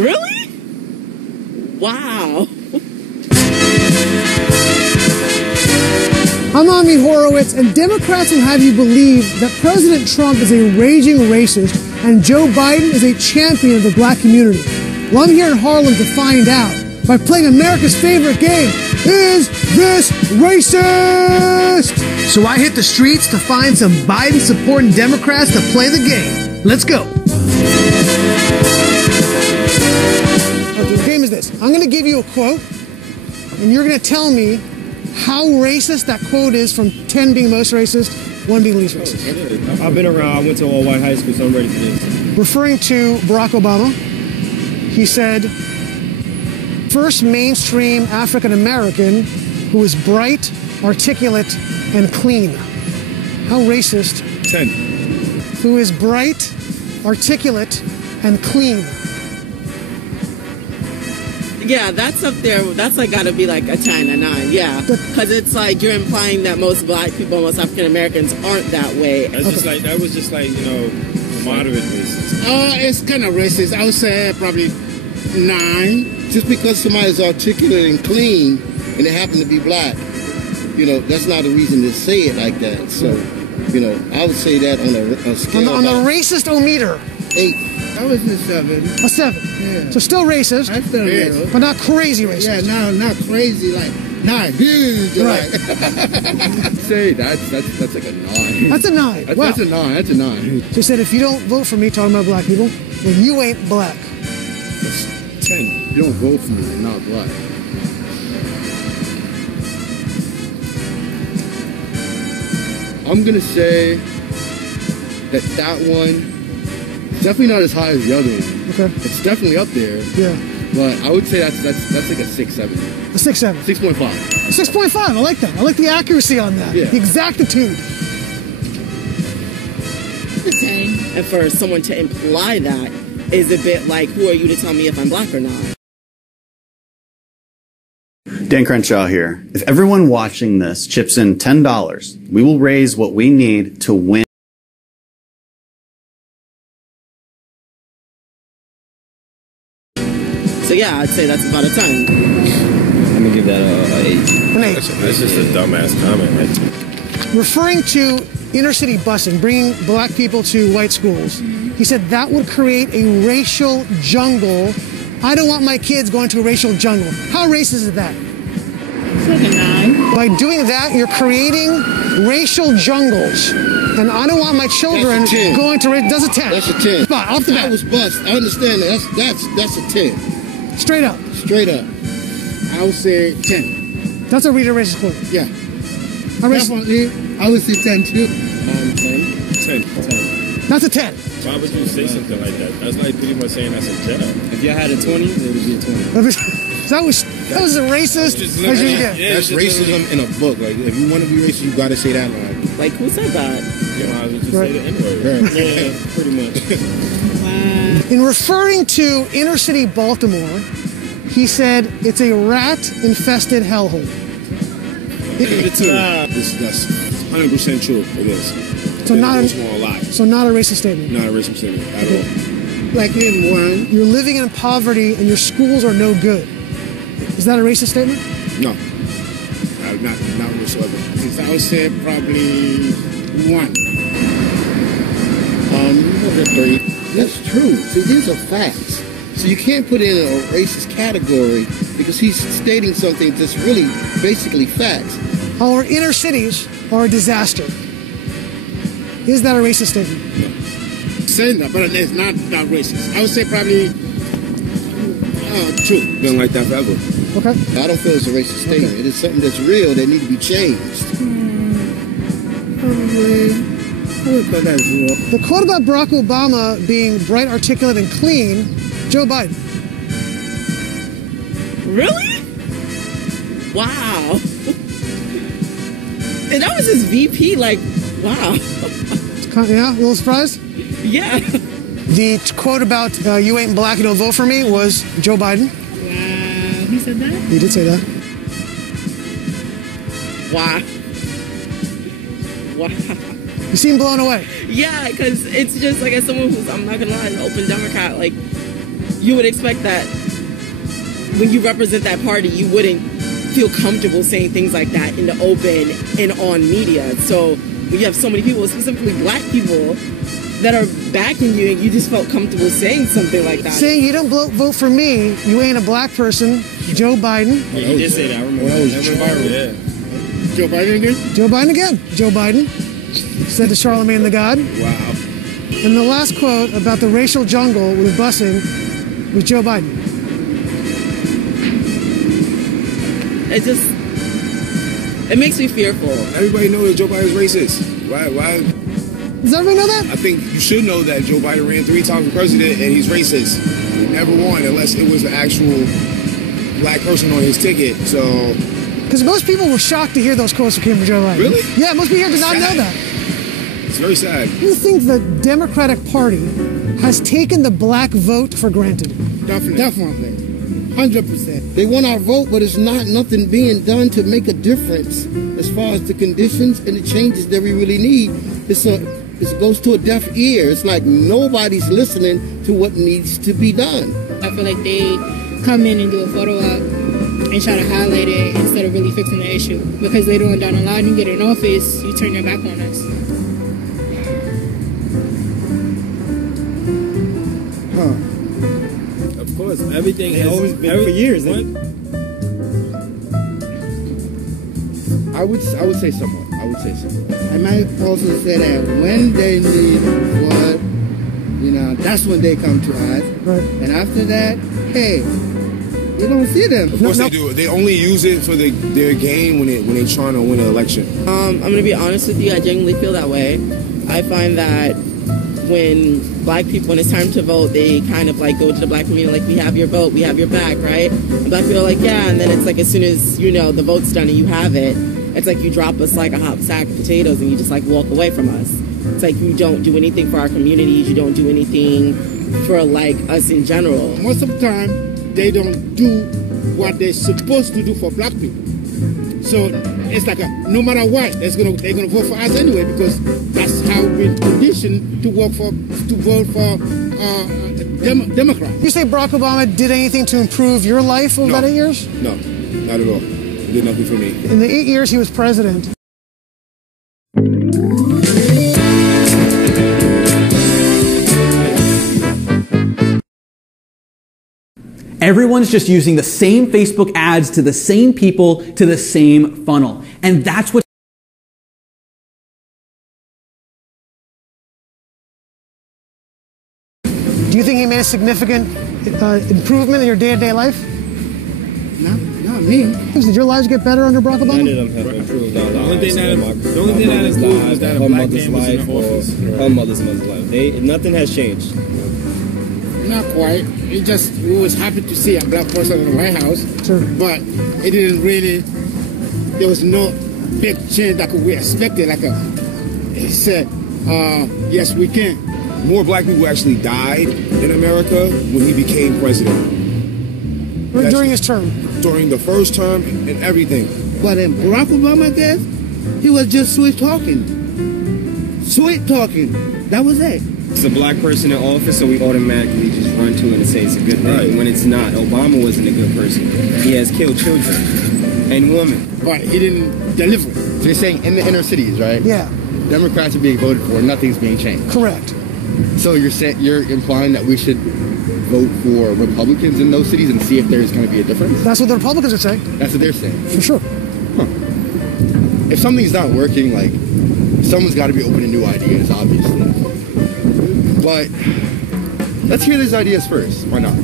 Really? Wow. I'm Ami Horowitz, and Democrats will have you believe that President Trump is a raging racist and Joe Biden is a champion of the black community. Well, I'm here in Harlem to find out by playing America's favorite game, Is This Racist? So I hit the streets to find some Biden-supporting Democrats to play the game. Let's go. Okay, the game is this. I'm going to give you a quote, and you're going to tell me how racist that quote is, from 10 being most racist, 1 being least racist. I've been around. I went to all-white high school, so I'm ready for this. Referring to Barack Obama, he said, first mainstream African-American who is bright, articulate, and clean. How racist? 10. Who is bright, articulate, and clean. Yeah, that's up there. That's like got to be like a 10, a 9. Yeah, because it's like you're implying that most black people, most African Americans aren't that way. That's just like, that was just like, you know, moderate racist. It's kind of racist. I would say probably 9. Just because somebody's articulate and clean and they happen to be black, you know, that's not a reason to say it like that. So, you know, I would say that on a scale on the racist-o-meter. 8. I was a 7. A 7. Yeah. So still racist. I still Yeah. But not crazy racist. Yeah, not crazy like 9. Right. Say that's like a 9. That's a 9. That's, Wow. that's a 9. That's a 9. So he said, if you don't vote for me, talking about black people, then you ain't black. That's 10. You don't vote for me, you're not black. I'm gonna say that one is definitely not as high as the other one. Okay. It's definitely up there. Yeah. But I would say that's like a 6-7. A 6-7. 6.5. 6.5. I like that. I like the accuracy on that. Yeah. The exactitude. And for someone to imply that is a bit like, who are you to tell me if I'm black or not? Dan Crenshaw here. If everyone watching this chips in $10, we will raise what we need to win. So yeah, I'd say that's about a 10. Let me give that a 8. An 8. That's just a dumbass comment, right? Referring to inner city busing, bringing black people to white schools, he said that would create a racial jungle. I don't want my kids going to a racial jungle. How racist is that? It's like a 9. By doing that, you're creating racial jungles. And I don't want my children going to race. That's a 10. That's a 10. Spot, off the bat. That was bust. I understand that. That's a 10. Straight up. Straight up. I would say 10. That's a reader racist quote. Yeah. Definitely. I would say 10 too. 10. That's a 10. Why would you say something like that? That's like pretty much saying that's a jail. If you had a 20, it would be a 20. That was as racist as you can get. That's racism in a book. Like, if you want to be racist, you got to say that line. Like, who said that? You know, I would just say the N-word. Right. Yeah, pretty much. In referring to inner city Baltimore, he said it's a rat-infested hellhole. That's 100% true. It is. So not a lie. So not a racist statement. Not a racist statement at all. Like in 1. You're living in poverty and your schools are no good. Is that a racist statement? No. Not whatsoever. I would say probably 1. 3. That's true. See, these are facts. So you can't put it in a racist category because he's stating something that's really basically facts. Our inner cities are a disaster. Is that a racist statement? No. Saying that, but it's not racist. I would say probably 2. Been like that forever. Okay. I don't feel it's a racist statement. It is something that's real that needs to be changed. Probably, I would put that 0. The quote about Barack Obama being bright, articulate, and clean, Joe Biden. Really? Wow. And that was his VP, like, wow. Yeah, a little surprised? Yeah. The quote about you ain't black, you don't vote for me was Joe Biden. Wow, he said that? He did say that. Wow. Wow. You seem blown away. Yeah, because it's just like, as someone who's, I'm not gonna lie, an open Democrat, like, you would expect that when you represent that party, you wouldn't feel comfortable saying things like that in the open and on media. So when you have so many people, specifically black people, that are backing you, and you just felt comfortable saying something like that. Saying you don't vote for me, you ain't a black person. Joe Biden. Yeah, he did say that. I remember. That was Yeah. Joe Biden again? Joe Biden again. Joe Biden said to Charlemagne the God. Wow. And the last quote about the racial jungle with busing was Joe Biden. It makes me fearful. Everybody knows that Joe Biden's racist. Why? Does everybody know that? I think you should know that Joe Biden ran 3 times for president and he's racist. He never won unless it was the actual black person on his ticket. So, because most people were shocked to hear those quotes that came from Joe Biden. Really? Yeah, most people here did not know that. it's very sad. You think the Democratic Party has taken the black vote for granted? Definitely. 100%. They want our vote, but it's nothing being done to make a difference as far as the conditions and the changes that we really need. It goes to a deaf ear. It's like nobody's listening to what needs to be done. I feel like they come in and do a photo op and try to highlight it instead of really fixing the issue. Because later on down the line, you get in office, you turn your back on us. Of course, everything has always been for years. I would say somewhat. I might also say that when they need what, that's when they come to us. Right. And after that, hey, you don't see them. Of course they do. They only use it for their game when they're trying to win an election. I'm going to be honest with you, I genuinely feel that way. I find that when black people, when it's time to vote, they kind of like go to the black community like, we have your vote, we have your back, right? And black people are like, yeah, and then it's like as soon as, the vote's done and you have it, it's like you drop us like a hot sack of potatoes and you just like walk away from us. It's like you don't do anything for our communities, you don't do anything for like us in general. Most of the time, they don't do what they're supposed to do for black people. So it's like no matter what, they're gonna vote for us anyway because that's how we've been conditioned to vote for Democrats. You say Barack Obama did anything to improve your life over that 8 years? No, not at all. He did nothing for me. In the 8 years he was president. Everyone's just using the same Facebook ads to the same people to the same funnel. And that's what... Do you think he made a significant improvement in your day-to-day life? Not me. Did your lives get better under Barack Obama? None of them have improved our lives. The only thing that improved is that a black man was in office. Her mother's life. Nothing has changed. Not quite. We was happy to see a black person in the White House. Sure. But it didn't really, there was no big change that we expected. He said, yes, we can. More black people actually died in America when he became president. During his term? During the first term and everything. But in Barack Obama days, he was just sweet talking. Sweet talking. That was it. It's a black person in office, so we automatically just run to it and say it's a good thing. Right. When it's not. Obama wasn't a good person. He has killed children and women. But he didn't deliver. So you're saying in the inner cities, right? Yeah. Democrats are being voted for, nothing's being changed. Correct. So you're implying that we should vote for Republicans in those cities and see if there's going to be a difference? That's what the Republicans are saying. That's what they're saying. For sure. Huh. If something's not working, someone's got to be open to new ideas, obviously. But let's hear these ideas first. Why not?